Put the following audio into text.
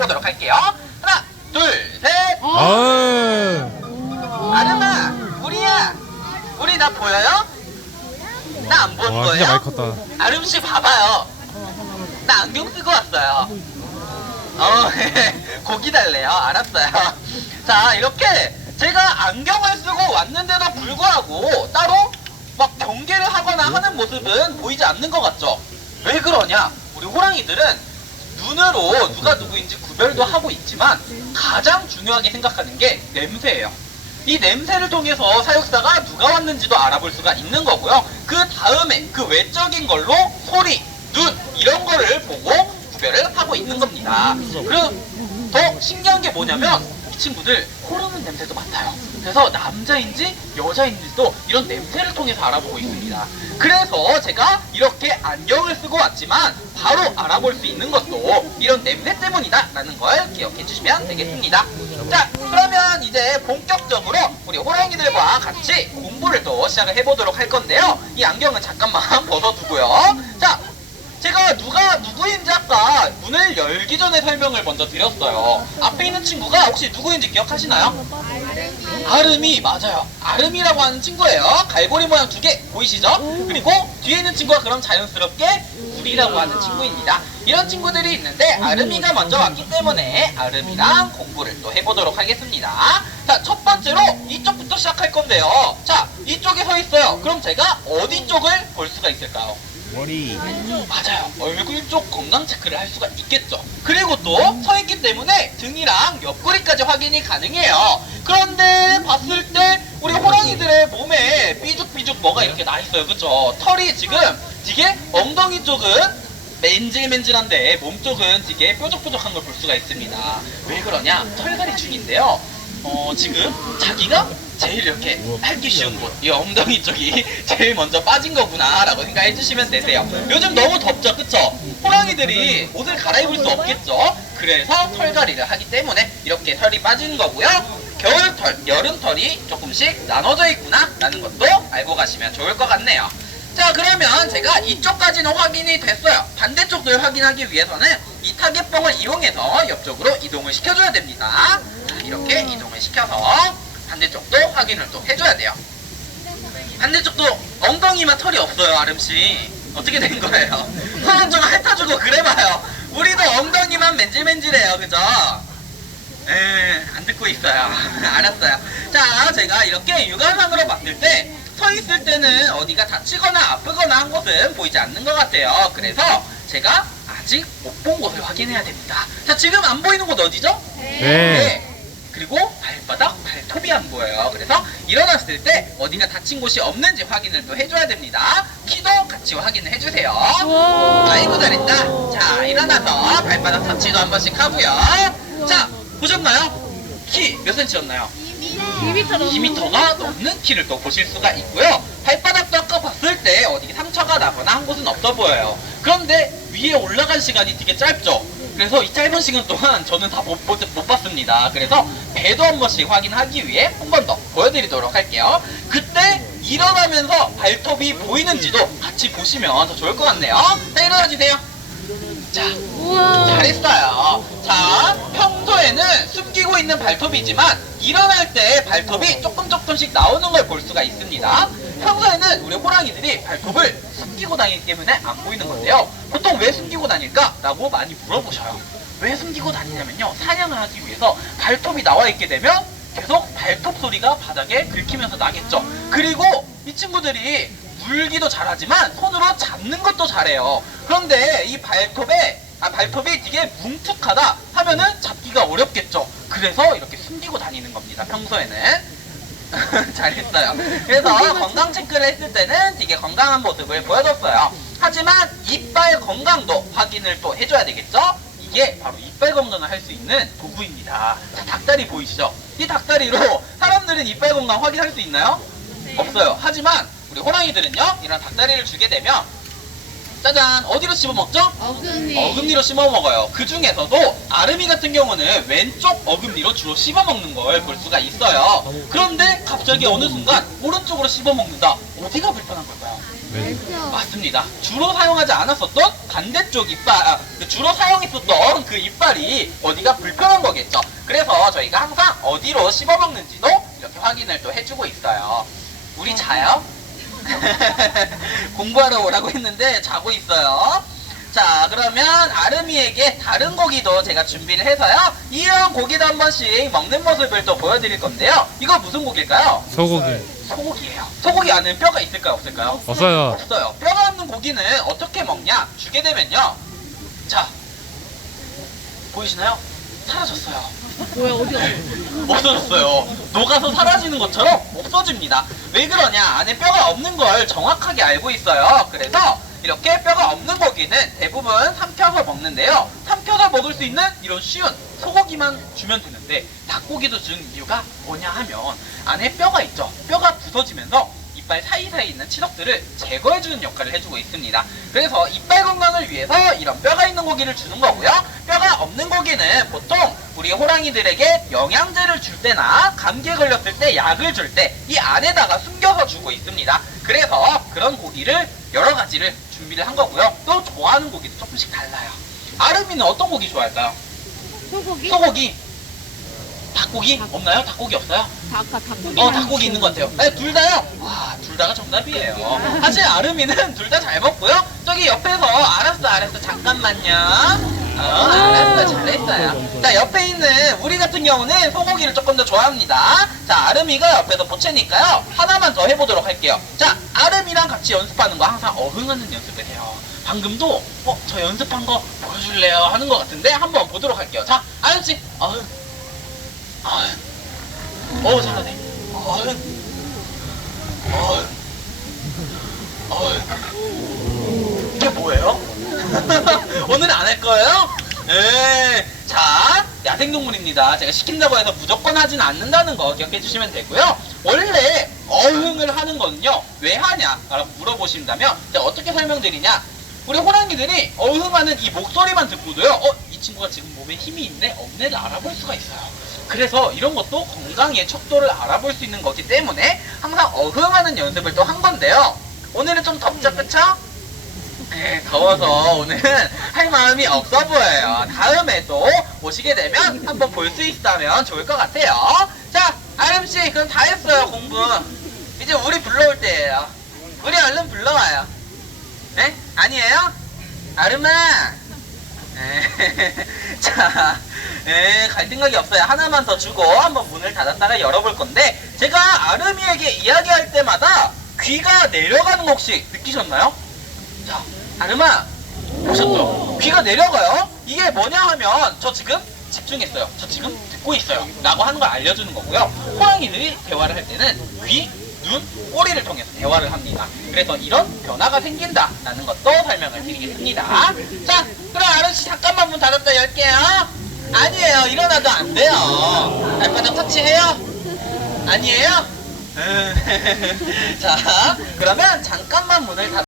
해보도록 할게요. 하나, 둘, 셋. 아름아, 우리 나 보여요? 나 안 보는 와, 거예요? 진짜 많이 컸다. 아름씨 봐봐요. 나 안경 쓰고 왔어요. 고기 달래요. 알았어요. 자, 이렇게 제가 안경을 쓰고 왔는데도 불구하고 따로 막 경계를 하거나 하는 모습은 보이지 않는 것 같죠? 왜 그러냐? 우리 호랑이들은 눈으로 누가 누구인지 구별도 하고 있지만 가장 중요하게 생각하는 게 냄새예요. 이 냄새를 통해서 사육사가 누가 왔는지도 알아볼 수가 있는 거고요. 그 다음에 그 외적인 걸로 소리, 눈 이런 거를 보고 구별을 하고 있는 겁니다. 그리고 더 신기한 게 뭐냐면 이 친구들 호르몬 냄새도 맡아요. 그래서 남자인지 여자인지도 이런 냄새를 통해서 알아보고 있습니다. 그래서 제가 이렇게 안경을 쓰고 왔지만 바로 알아볼 수 있는 것도 이런 냄새 때문이다 라는 걸 기억해 주시면 되겠습니다. 자, 그러면 이제 본격적으로 우리 호랑이들과 같이 공부를 또 시작을 해보도록 할 건데요. 이 안경은 잠깐만 벗어두고요. 자, 제가 누가 누구인지 아까 문을 열기 전에 설명을 먼저 드렸어요. 앞에 있는 친구가 혹시 누구인지 기억하시나요? 아름이, 맞아요. 아름이라고 하는 친구예요. 갈고리 모양 2개 보이시죠? 그리고 뒤에 있는 친구가 그럼 자연스럽게 우리라고 하는 친구입니다. 이런 친구들이 있는데 아름이가 먼저 왔기 때문에 아름이랑 공부를 또 해보도록 하겠습니다. 자, 첫 번째로 이쪽부터 시작할 건데요. 자, 이쪽에 서 있어요. 그럼 제가 어디 쪽을 볼 수가 있을까요? 머리. 맞아요. 얼굴 쪽 건강 체크를 할 수가 있겠죠. 그리고 또 서 있기 때문에 등이랑 옆구리까지 확인이 가능해요. 그런데 봤을 때 우리 호랑이들의 몸에 삐죽삐죽 뭐가 이렇게 나 있어요. 그쵸? 털이 지금 되게 엉덩이 쪽은 맨질맨질한데 몸 쪽은 되게 뾰족뾰족한 걸 볼 수가 있습니다. 왜 그러냐? 털갈이 중인데요. 지금 자기가 제일 이렇게 핥기 쉬운 곳, 이 엉덩이 쪽이 제일 먼저 빠진 거구나 라고 생각해 주시면 되세요. 요즘 너무 덥죠, 그쵸? 호랑이들이 옷을 갈아입을 수 없겠죠? 그래서 털갈이를 하기 때문에 이렇게 털이 빠지는 거고요. 겨울털, 여름털이 조금씩 나눠져 있구나 라는 것도 알고 가시면 좋을 것 같네요. 자, 그러면 제가 이쪽까지는 확인이 됐어요. 반대쪽을 확인하기 위해서는 이 타겟봉을 이용해서 옆쪽으로 이동을 시켜줘야 됩니다. 자, 이렇게 이동을 시켜서 반대쪽도 확인을 또 해줘야 돼요. 반대쪽도 엉덩이만 털이 없어요. 아름씨 어떻게 된 거예요? 손 좀 핥아주고 그래봐요. 우리도 엉덩이만 맨질맨질해요. 그죠? 안 듣고 있어요. 알았어요. 자, 제가 이렇게 육안상으로 봤을 때 서 있을 때는 어디가 다치거나 아프거나 한 곳은 보이지 않는 것 같아요. 그래서 제가 아직 못 본 곳을 확인해야 됩니다. 자, 지금 안 보이는 곳 어디죠? 네. 그리고 발바닥, 발톱이 안 보여요. 그래서 일어났을 때 어디가 다친 곳이 없는지 확인을 또 해줘야 됩니다. 키도 같이 확인을 해주세요. 아이고 잘했다. 자, 일어나서 발바닥 터치도 한 번씩 하고요. 자, 보셨나요? 키 몇 cm였나요? 2m가 넘는 키를 또 보실 수가 있고요. 발바닥도 아까 봤을 때 어디 상처가 나거나 한 곳은 없어 보여요. 그런데 위에 올라간 시간이 되게 짧죠? 그래서 이 짧은 시간 동안 저는 다 못 봤습니다. 그래서 배도 한 번씩 확인하기 위해 한 번 더 보여드리도록 할게요. 그때 일어나면서 발톱이 보이는지도 같이 보시면 더 좋을 것 같네요. 자, 일어나주세요. 자, 잘했어요. 자, 평소에는 숨기고 있는 발톱이지만 일어날 때 발톱이 조금씩 나오는 걸 볼 수가 있습니다. 평소에는 우리 호랑이들이 발톱을 숨기고 다니기 때문에 안 보이는 건데요. 보통 왜 숨기고 다닐까? 라고 많이 물어보셔요. 왜 숨기고 다니냐면요, 사냥을 하기 위해서 발톱이 나와 있게 되면 계속 발톱 소리가 바닥에 긁히면서 나겠죠. 그리고 이 친구들이 물기도 잘하지만 손으로 잡는 것도 잘해요. 그런데 이 발톱이 되게 뭉툭하다 하면은 잡기가 어렵겠죠. 그래서 이렇게 숨기고 다니는 겁니다. 평소에는. 잘했어요. 그래서 건강 체크를 했을 때는 되게 건강한 모습을 보여줬어요. 하지만 이빨 건강도 확인을 또 해줘야 되겠죠? 이게 바로 이빨 건강을 할 수 있는 도구입니다. 자, 닭다리 보이시죠? 이 닭다리로 사람들은 이빨 건강 확인할 수 있나요? 없어요. 하지만 우리 호랑이들은요, 이런 닭다리를 주게 되면 짜잔, 어디로 씹어먹죠? 어금니로 씹어먹어요. 그 중에서도 아름이 같은 경우는 왼쪽 어금니로 주로 씹어먹는 걸 볼 수가 있어요. 그런데 갑자기 어느 순간 오른쪽으로 씹어먹는다. 어디가 불편한 걸까요? 맞습니다. 주로 사용하지 않았었던 반대쪽 이빨, 주로 사용했었던 그 이빨이 어디가 불편한 거겠죠. 그래서 저희가 항상 어디로 씹어먹는지도 이렇게 확인을 또 해주고 있어요. 우리 자요? 공부하러 오라고 했는데 자고 있어요. 자, 그러면 아름이에게 다른 고기도 제가 준비를 해서요, 이런 고기도 한 번씩 먹는 모습을 또 보여드릴 건데요. 이거 무슨 고기일까요? 소고기. 소고기예요. 소고기 안에 뼈가 있을까요, 없을까요? 없어요. 없어요. 뼈가 없는 고기는 어떻게 먹냐? 주게 되면요, 자, 보이시나요? 사라졌어요. 뭐야, 어디 갔어? 없어졌어요. 녹아서 사라지는 것처럼 없어집니다. 왜 그러냐? 안에 뼈가 없는 걸 정확하게 알고 있어요. 그래서 이렇게 뼈가 없는 고기는 대부분 삼켜서 먹는데요. 삼켜서 먹을 수 있는 이런 쉬운 소고기만 주면 되는데, 닭고기도 주는 이유가 뭐냐 하면 안에 뼈가 있죠. 뼈가 부서지면서 이빨 사이사이에 있는 치석들을 제거해주는 역할을 해주고 있습니다. 그래서 이빨 건강을 위해서 이런 뼈가 있는 고기를 주는 거고요. 뼈가 없는 고기는 보통 우리 호랑이들에게 영양제를 줄 때나 감기에 걸렸을 때 약을 줄 때 이 안에다가 숨겨서 주고 있습니다. 그래서 그런 고기를 여러 가지를 준비를 한 거고요. 또 좋아하는 고기도 조금씩 달라요. 아름이는 어떤 고기 좋아할까요? 소고기? 소고기? 닭고기? 없나요? 닭고기 없어요? 아까 닭고기. 닭고기 있는 것 같아요. 네, 둘 다요? 와, 둘 다가 정답이에요. 사실 아름이는 둘 다 잘 먹고요. 저기 옆에서 알았어, 잠깐만요. 알았어, 잘했어요. 자, 옆에 있는 우리 같은 경우는 소고기를 조금 더 좋아합니다. 자, 아름이가 옆에서 보채니까요, 하나만 더 해보도록 할게요. 자, 아름이랑 같이 연습하는 거 항상 어흥하는 연습을 해요. 방금도 저 연습한 거 보여줄래요? 하는 것 같은데 한번 보도록 할게요. 자, 아름씨, 어흥. 잘하네. 이게 뭐예요? 오늘 안 할 거예요? 네. 자, 야생동물입니다. 제가 시킨다고 해서 무조건 하진 않는다는 거 기억해 주시면 되고요. 원래 어흥을 하는 거는요, 왜 하냐? 라고 물어보신다면 제가 어떻게 설명드리냐? 우리 호랑이들이 어흥하는 이 목소리만 듣고도요, 이 친구가 지금 몸에 힘이 있네, 없네를 알아볼 수가 있어요. 그래서 이런 것도 건강의 척도를 알아볼 수 있는 거기 때문에 항상 어흥하는 연습을 또 한 건데요. 오늘은 좀 덥죠, 그쵸? 네, 더워서 오늘은 할 마음이 없어 보여요. 다음에 또 오시게 되면 한번 볼 수 있다면 좋을 것 같아요. 자, 아름씨, 그럼 다 했어요, 공부. 이제 우리 불러올 때예요. 우리 얼른 불러와요. 네? 아니에요? 아름아. 자, 갈 생각이 없어요. 하나만 더 주고 한번 문을 닫았다가 열어볼 건데, 제가 아름이에게 이야기할 때마다 귀가 내려가는 거 혹시 느끼셨나요? 자, 아름아, 보셨죠? 귀가 내려가요? 이게 뭐냐 하면 저 지금 집중했어요. 저 지금 듣고 있어요. 라고 하는 걸 알려주는 거고요. 호랑이들이 대화를 할 때는 귀, 눈, 꼬리를 통해서 대화를 합니다. 그래서 이런 변화가 생긴다라는 것도 설명을 드리겠습니다. 자, 그럼 아름씨 잠깐만 문 닫았다 열게요. 아니에요. 일어나도 안 돼요. 발바닥 터치해요? 아니에요? 자, 그러면 잠깐만 문을 닫